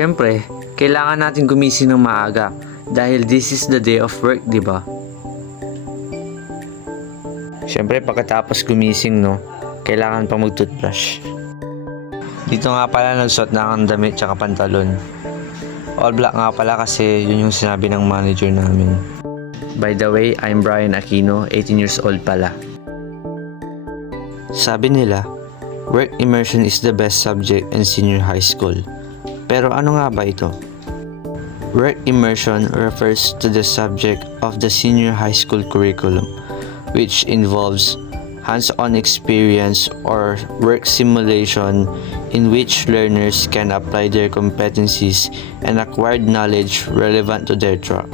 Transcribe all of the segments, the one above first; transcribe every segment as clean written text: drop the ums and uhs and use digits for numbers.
Siyempre, kailangan natin gumising ng maaga dahil this is the day of work, di ba? Siyempre, pagkatapos gumising, no, kailangan pang mag-toothbrush. Dito nga pala nagsuot na akong damit tsaka pantalon. All black nga pala kasi yun yung sinabi ng manager namin. By the way, I'm Brian Aquino, 18 years old pala. Sabi nila, work immersion is the best subject in senior high school. Pero ano nga ba ito? Work immersion refers to the subject of the senior high school curriculum, which involves hands-on experience or work simulation in which learners can apply their competencies and acquired knowledge relevant to their track.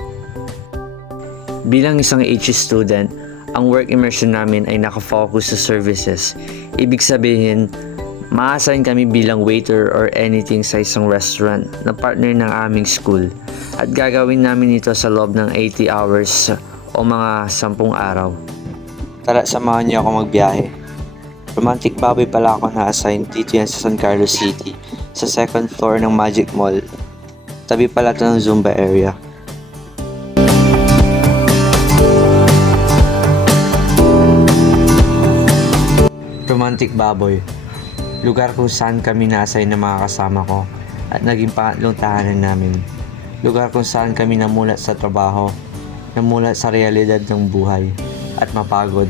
Bilang isang HE student, ang work immersion namin ay nakafocus sa services. Ibig sabihin, ma-assign kami bilang waiter or anything sa isang restaurant na partner ng aming school. At gagawin namin ito sa loob ng 80 hours o mga 10 araw. Tara, samahan niyo ako magbiyahe. Romantic Baboy pala ako na-assign dito yan sa San Carlos City, sa second floor ng Magic Mall. Tabi pala ito ng Zumba area. Romantic Baboy, lugar kung saan kami na-assign ng mga kasama ko at naging pangatlong tahanan namin. Lugar kung saan kami namulat sa trabaho, namulat sa realidad ng buhay at mapagod.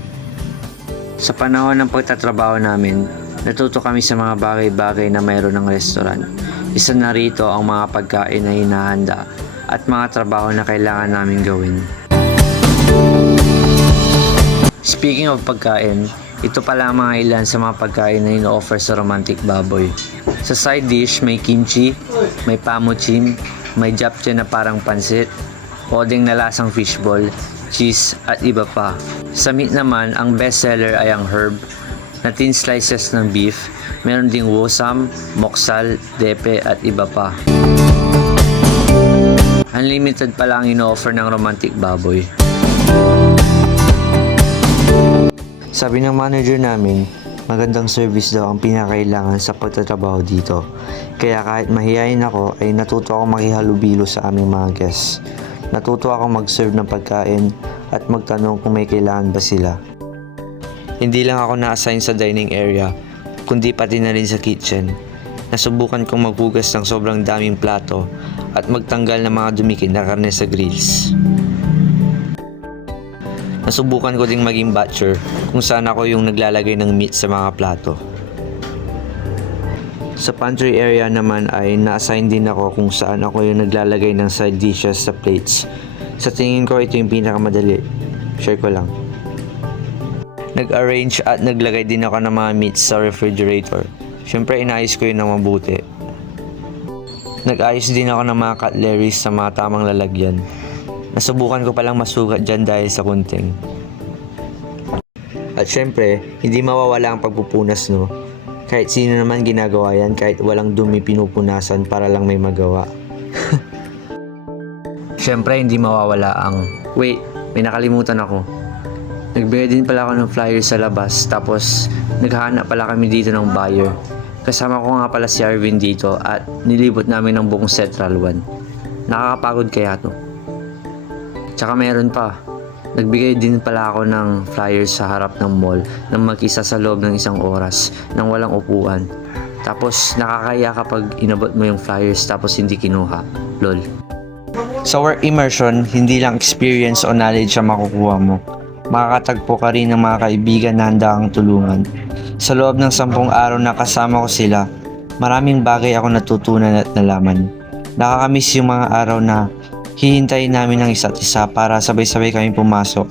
Sa panahon ng pagtatrabaho namin, natuto kami sa mga bagay-bagay na mayroon ng restaurant. Isa na rito ang mga pagkain na hinahanda at mga trabaho na kailangan namin gawin. Speaking of pagkain, ito pala ang mga ilan sa mga pagkain na ino-offer sa Romantic Baboy. Sa side dish, may kimchi, may pamuchim, may japchae na parang pansit, odeng na lasang fishball, cheese at iba pa. Sa meat naman, ang best seller ay ang herb na thin slices ng beef, meron ding wosam, moksal, depe at iba pa. Unlimited pala ang ino-offer ng Romantic Baboy. Sabi ng manager namin, magandang service daw ang pinakailangan sa pagtatrabaho dito. Kaya kahit mahihayin ako, ay natuto ako makihalubilo sa aming mga guests. Natuto ako mag-serve ng pagkain at magtanong kung may kailangan ba sila. Hindi lang ako na-assign sa dining area, kundi pati na rin sa kitchen. Nasubukan kong maghugas ng sobrang daming plato at magtanggal ng mga dumikit na karne sa grills. Nasubukan ko ding maging butcher kung saan ako yung naglalagay ng meat sa mga plato. Sa pantry area naman ay na-assign din ako kung saan ako yung naglalagay ng side dishes sa plates. Sa tingin ko ito yung pinakamadali. Share ko lang. Nag-arrange at naglagay din ako ng mga meats sa refrigerator. Siyempre inayos ko yun ng mabuti. Nag-ayos din ako ng mga cutleries sa mga tamang lalagyan. Nasubukan ko palang masugat dyan dahil sa kunting. At syempre, hindi mawawala ang pagpupunas, no? Kahit sino naman ginagawa yan, kahit walang dumi pinupunasan para lang may magawa. Syempre, hindi mawawala ang... Wait, may nakalimutan ako. Nagbigay din pala ako ng flyer sa labas, tapos naghahanap pala kami dito ng buyer. Kasama ko nga pala si Arvin dito at nilibot namin ng buong Central 1. Nakakapagod kaya to. Tsaka meron pa, nagbigay din pala ako ng flyers sa harap ng mall nang mag-isa sa loob ng 1 oras nang walang upuan. Tapos nakakaya kapag inabot mo yung flyers tapos hindi kinuha. Lol. Sa work immersion, hindi lang experience o knowledge ang makukuha mo. Makakatagpo ka rin ng mga kaibigan na handa kang tulungan. Sa loob ng 10 araw na kasama ko sila, maraming bagay ako natutunan at nalaman. Nakakamiss yung mga araw na hihintayin namin ang isa't isa para sabay-sabay kami pumasok.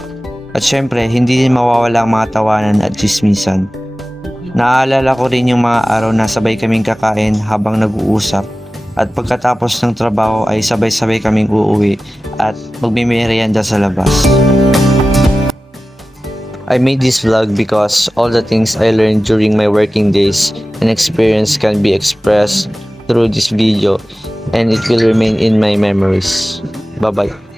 At syempre, hindi din mawawala ang mga tawanan at chismisan. Naaalala ko rin yung mga araw na sabay kaming kakain habang nag-uusap. At pagkatapos ng trabaho ay sabay-sabay kaming uuwi at magmimerienda sa labas. I made this vlog because all the things I learned during my working days and experience can be expressed through this video and it will remain in my memories. Bye-bye.